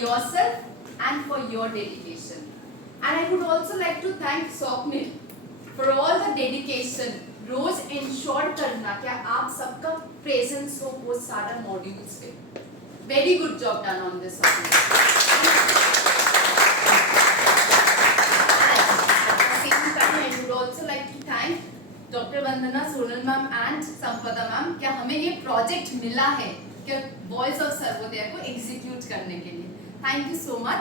yourself and for your dedication. And I would also like to thank Swapnil for all the dedication. रोज ensure करना क्या आप सबका presence हो वो सारा मॉड्यूल्स पे. Very good job done on this. Doctor Vandana, Sonal ma'am and संपदा मैम, क्या हमें ये प्रोजेक्ट मिला है कि वॉइस ऑफ सर्वोदय को एग्जीक्यूट करने के लिए. Thank you so much.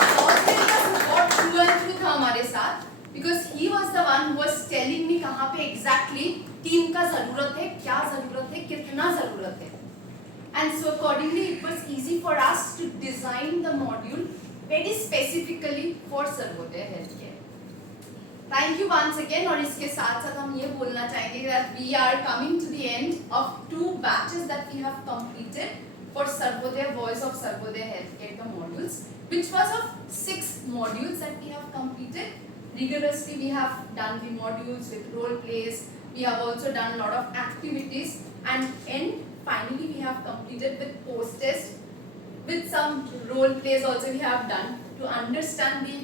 Support through and through था हमारे साथ, because he was the one who was telling me कहाँ पे एग्जैक्टली टीम का जरूरत है, क्या जरूरत है, कितना जरूरत है. And so accordingly it was easy for us to design the module very specifically for Sarvodaya health care. Thank you once again. और इसके साथ साथ हम ये बोलना चाहेंगे that we are coming to the end of 2 batches that we have completed for Sarvodaya voice of Sarvodaya health care का modules, which was of 6 modules that we have completed. Rigorously we have done the modules with role plays. We have also done a lot of activities, and finally we have completed with post test with some role plays also we have done to understand the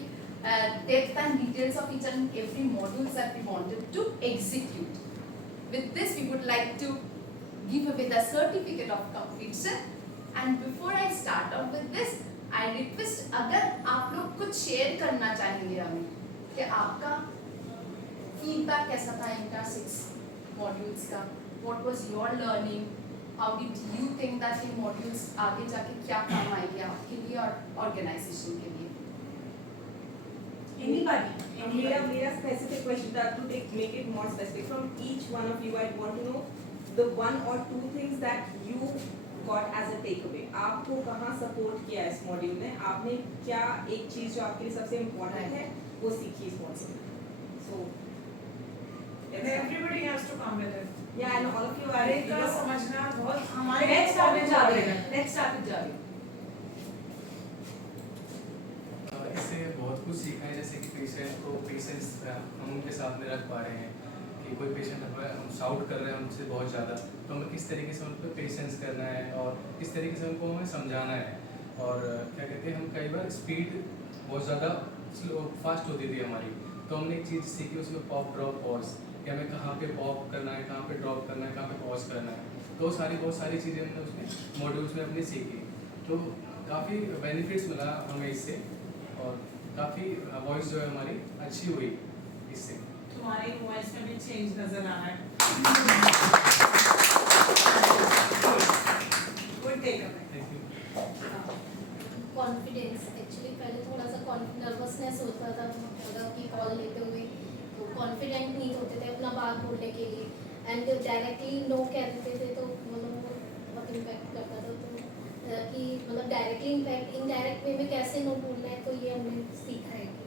depth and details of each and every modules that we wanted to execute. With this we would like to give away the certificate of completion. And before I start off with this, I request अगर आप लोग कुछ share करना चाहेंगे हमें कि आपका feedback कैसा था इनका 6 modules का, what was your learning, how did you think that ये modules आगे जाके क्या काम आएंगे आपके लिए और ऑर्गेनाइजेशन के लिए. Anybody? मेरा specific question था to make it more specific from each one of you. I want to know the 1 or 2 things that you got as a takeaway. आपको कहाँ support किया इस मॉड्यूल ने, आपने क्या एक चीज जो आपके लिए सबसे इम्पोर्टेंट है वो सीखी इस मॉड्यूल में. So everybody has to come with it. yeah, and all of you are एक का समझना बहुत हमारे नेक्स्ट टॉपिक जा रहे हैं. इससे बहुत कुछ सीखा है, जैसे कि पेशेंट को पेशेंस हम उनके साथ में रख पा रहे हैं कि कोई पेशेंट हम शाउट कर रहे हैं उनसे बहुत ज़्यादा, तो हमें किस तरीके से उन पर पेशेंस करना है और किस तरीके से उनको हमें समझाना है. और क्या कहते हैं, हम कई बार स्पीड बहुत ज़्यादा स्लो फास्ट होती थी हमारी, तो हमने एक चीज़ सीखी उसमें पॉप ड्रॉप पॉज, कि हमें कहाँ पे पॉप करना है, कहाँ पे ड्रॉप करना है, कहाँ पे पॉज करना है. तो बहुत सारी चीज़ें हमने उसमें मॉड्यूल्स में अपनी सीखी, तो काफ़ी बेनिफिट्स मिला हमें इससे और काफ़ी वॉइस जो है हमारी अच्छी हुई इससे. तुम्हारी वॉइस में भी चेंज नजर आ रहा है. Good takeaway. कॉन्फिडेंस एक्चुअली पहले थोड़ा सा नर्वसनेस होता था मतलब कि कॉल लेते हुए, तो कॉन्फिडेंट नहीं होते थे अपना बात बोलने के लिए, एंड डायरेक्टली नो कह देते थे तो मतलब बहुत इम्पैक्ट करता था. तो कि मतलब डायरेक्टली इम्पैक्ट इनडायरेक्ट वे में कैसे नो बोलना है, तो ये हमने सीखा है कि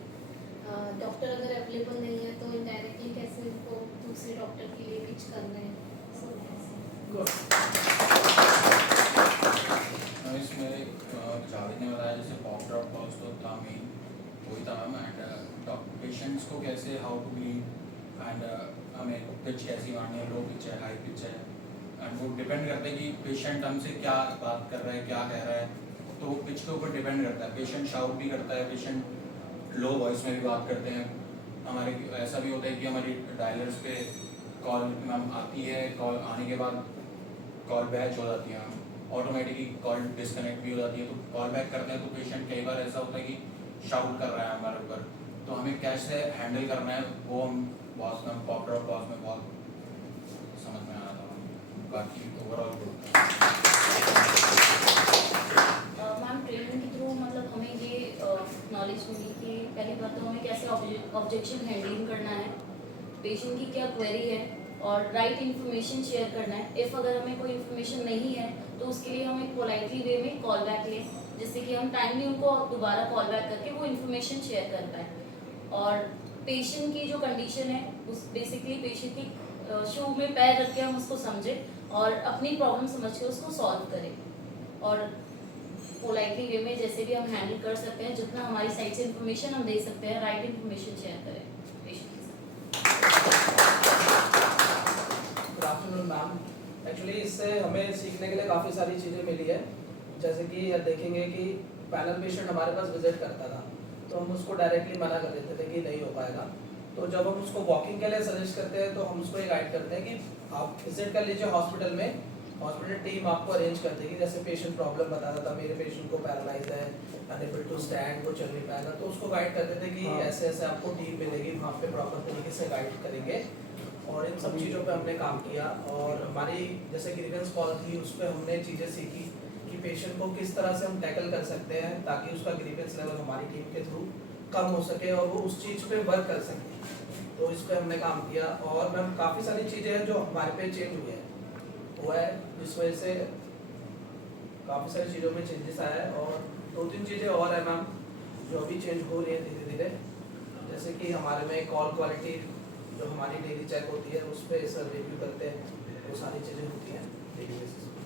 डॉक्टर अगर अवेलेबल नहीं है तो इनडायरेक्टली कैसे उनको दूसरे डॉक्टर के लिए रीच करना है. इसमें जावेद ने बताया जैसे पॉप ड्रॉप पॉज तो था मेन वही था मैम, एंड पेशेंट्स को कैसे हाउ टू ब्रीथ एंड हमें पिच कैसी मारनी है, लो पिच है, हाई पिच है, एंड वो डिपेंड करता है कि पेशेंट हमसे क्या बात कर रहा है, क्या कह रहा है, तो वो पिच के ऊपर डिपेंड करता है. पेशेंट शाउट भी करता है, पेशेंट लो वॉइस में भी बात करते हैं. हमारे ऐसा भी होता है कि हमारी डायलर्स पे कॉल मैम आती है, कॉल आने के बाद कॉल बैच हो जाती है, ऑटोमेटिकली कॉल डिस्कनेक्ट भी हो जाती है, तो कॉल बैक करते हैं तो पेशेंट कई बार ऐसा होता है कि शाउट कर रहा है हमारे ऊपर, तो हमें कैसे हैंडल करना है वो हम बॉस में पॉप ड्रॉप बॉस में बहुत समझ में आया था. बाकी ओवरऑल मैम ट्रेनिंग के थ्रू मतलब हमें ये नॉलेज मिली कि पहली बात तो हमें कैसे ऑब्जेक्शन हैंडलिंग करना है, पेशेंट की क्या क्वेरी है और राइट इन्फॉर्मेशन शेयर करना है. इफ़ अगर हमें कोई इन्फॉर्मेशन नहीं है तो उसके लिए हम एक पोलाइटली वे में कॉल बैक लें, जिससे कि हम टाइमली उनको दोबारा कॉल बैक करके वो इन्फॉर्मेशन शेयर कर पाएँ. और पेशेंट की जो कंडीशन है उस बेसिकली पेशेंट की शू में पैर रख के हम उसको समझें और अपनी प्रॉब्लम समझ के उसको सॉल्व करें. और पोलाइटली वे में जैसे भी हम हैंडल कर सकते हैं, जितना हमारी साइड से इन्फॉर्मेशन हम दे सकते हैं, राइट इन्फॉर्मेशन शेयर करें पेशेंट के साथ. Good afternoon ma'am. एक्चुअली इससे हमें सीखने के लिए काफ़ी सारी चीज़ें मिली है. जैसे कि देखेंगे कि पैनल पेशेंट हमारे पास विजिट करता था तो हम उसको डायरेक्टली मना कर देते थे कि नहीं हो पाएगा। तो जब हम उसको वॉकिंग के लिए सजेस्ट करते हैं तो हम उसको ये गाइड करते हैं कि आप विजिट कर लीजिए हॉस्पिटल में, हॉस्पिटल टीम आपको अरेंज कर देगी। जैसे पेशेंट प्रॉब्लम बताता था मेरे पेशेंट को पैरालाइज है, अनेबल टू स्टैंड, वो चल नहीं पाएगा, तो उसको गाइड करते थे कि ऐसे ऐसे आपको टीम मिलेगी, वहाँ पे प्रॉपर तरीके से गाइड करेंगे। और इन सब चीज़ों पे हमने काम किया और हमारी जैसे ग्रीवेंस कॉल थी उस पर हमने चीज़ें सीखी कि पेशेंट को किस तरह से हम टैकल कर सकते हैं ताकि उसका ग्रीवेंस लेवल हमारी टीम के थ्रू कम हो सके और वो उस चीज़ पे वर्क कर सके। तो इस पर हमने काम किया और मैम काफ़ी सारी चीज़ें हैं जो हमारे पे चेंज हुई है, वो है जिस वजह से काफ़ी सारी चीज़ों में चेंजेस आया है। और 2-3 चीज़ें और है मैम जो अभी चेंज हो रही है धीरे धीरे, जैसे कि हमारे में कॉल क्वालिटी जो हमारी डेली चेक होती है उस पर सर रिव्यू करते हैं, वो सारी चीज़ें होती हैं डेली बेसिस पे।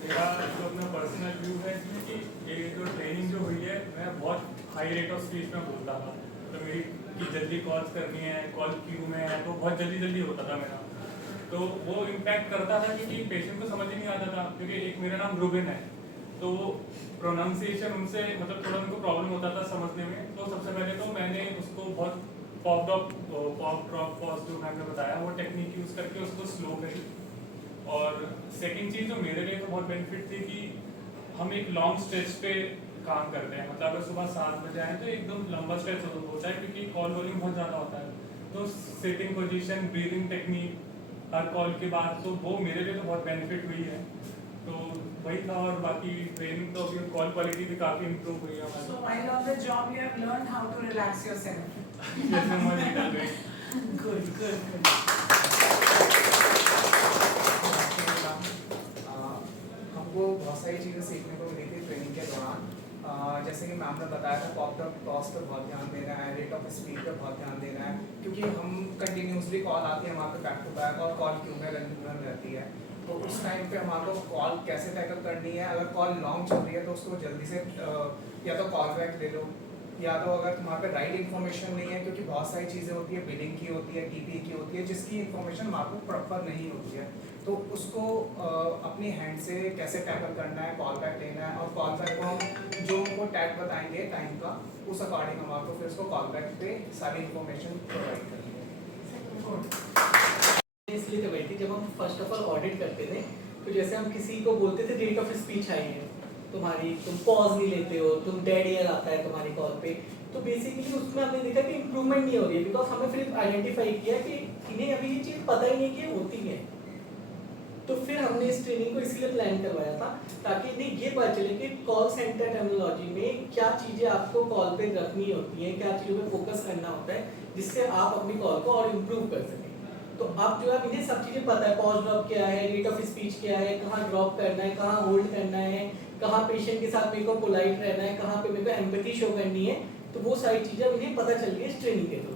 मेरा जो अपना पर्सनल व्यू है इसमें कि ये जो ट्रेनिंग जो हुई है मैं बहुत हाई रेट ऑफ स्पीड में बोलता था, तो मेरी कि जल्दी कॉल्स करनी है, कॉल क्यू में है तो बहुत जल्दी जल्दी होता था मेरा, तो वो इम्पैक्ट करता था क्योंकि पेशेंट को समझ ही नहीं आता था। क्योंकि एक मेरा नाम रूबिन है तो प्रोनाउंसिएशन उनसे मतलब थोड़ा उनको प्रॉब्लम होता था समझने में, तो सबसे पहले तो मैंने उसको बहुत पॉप ड्रॉप पॉज जो मैंने बताया वो टेक्निक यूज़ करके उसको स्लो करी। और सेकंड चीज़ जो मेरे लिए तो बहुत बेनिफिट थी कि हम एक लॉन्ग स्ट्रेच पे काम करते हैं, मतलब अगर सुबह 7 बजे आए तो एकदम लंबा स्ट्रेच होता है क्योंकि कॉल वॉल्यूम बहुत ज़्यादा होता है, तो सिटिंग पोजीशन, ब्रीदिंग टेक्निक हर कॉल के बाद, तो वो मेरे लिए तो बहुत बेनिफिट हुई है। तो वही था और बाकी ट्रेनिंग तो अभी कॉल क्वालिटी भी काफ़ी इम्प्रूव हुई है हमारी। So while on the job you have learned how to relax yourself. जैसे हम अभी कर रहे हैं। Good, good, good. हमको बहुत सारी चीज़ें सीखने को मिली थी ट्रेनिंग के दौरान। जैसे कि मैम ने बताया था पॉप अप कॉस्ट पर बहुत ध्यान देना है, रेट ऑफ स्पीड पर बहुत ध्यान देना है, क्योंकि हम कंटिन्यूसली कॉल आती है हमारे पे बैक टू बैक और कॉल क्यू में रन रहती है, तो उस टाइम पे हमारे को कॉल कैसे टैकल करनी है। अगर कॉल लॉन्ग चल रही है तो उसको जल्दी से या तो कॉल बैक ले लो, या तो अगर तुम्हारे पे राइट इन्फॉर्मेशन नहीं है, क्योंकि बहुत सारी चीज़ें होती है, बिलिंग की होती है, टीपी की होती है, जिसकी इन्फॉर्मेशन हमारे को प्रॉपर नहीं होती है, तो उसको अपनी हैंड से कैसे टैकल करना है, कॉल बैक लेना है, और कॉल बैक को हम जो उनको टैग बताएंगे टाइम का उस अकॉर्डिंग हमारे को फिर उसको कॉल बैक पे सारी इन्फॉर्मेशन प्रोवाइड करनी है। इसलिए करवाई थी जब हम फर्स्ट ऑफ ऑल ऑडिट करते थे, तो जैसे हम किसी को बोलते थे रेट ऑफ स्पीच आई है तुम्हारी, तुम पॉज नहीं लेते हो, तुम डेड एयर आता है तुम्हारी कॉल पे, तो बेसिकली उसमें हमने देखा कि इम्प्रूवमेंट नहीं हो रही है, बिकॉज हमें फिर आइडेंटिफाई किया कि इन्हें अभी ये चीज़ पता ही नहीं कि होती है। तो फिर हमने इस ट्रेनिंग को इसलिए प्लान करवाया था ताकि इन्हें ये पता चले कि कॉल सेंटर टेक्नोलॉजी में क्या चीज़ें आपको कॉल पे रखनी होती हैं, क्या चीज़ों पे फोकस करना होता है, जिससे आप अपनी कॉल को और इम्प्रूव कर सकें। तो अब जो है इन्हें सब चीज़ें पता है, पॉज ड्रॉप क्या है, रेट ऑफ स्पीच क्या है, कहाँ ड्रॉप करना है, कहाँ होल्ड करना है, कहाँ पेशेंट के साथ मेरे को पोलाइट रहना है, कहाँ पे मेरे को एम्पैथी शो करनी है, तो वो सारी चीज़ें अब इन्हें पता चल गई इस ट्रेनिंग के थ्रू।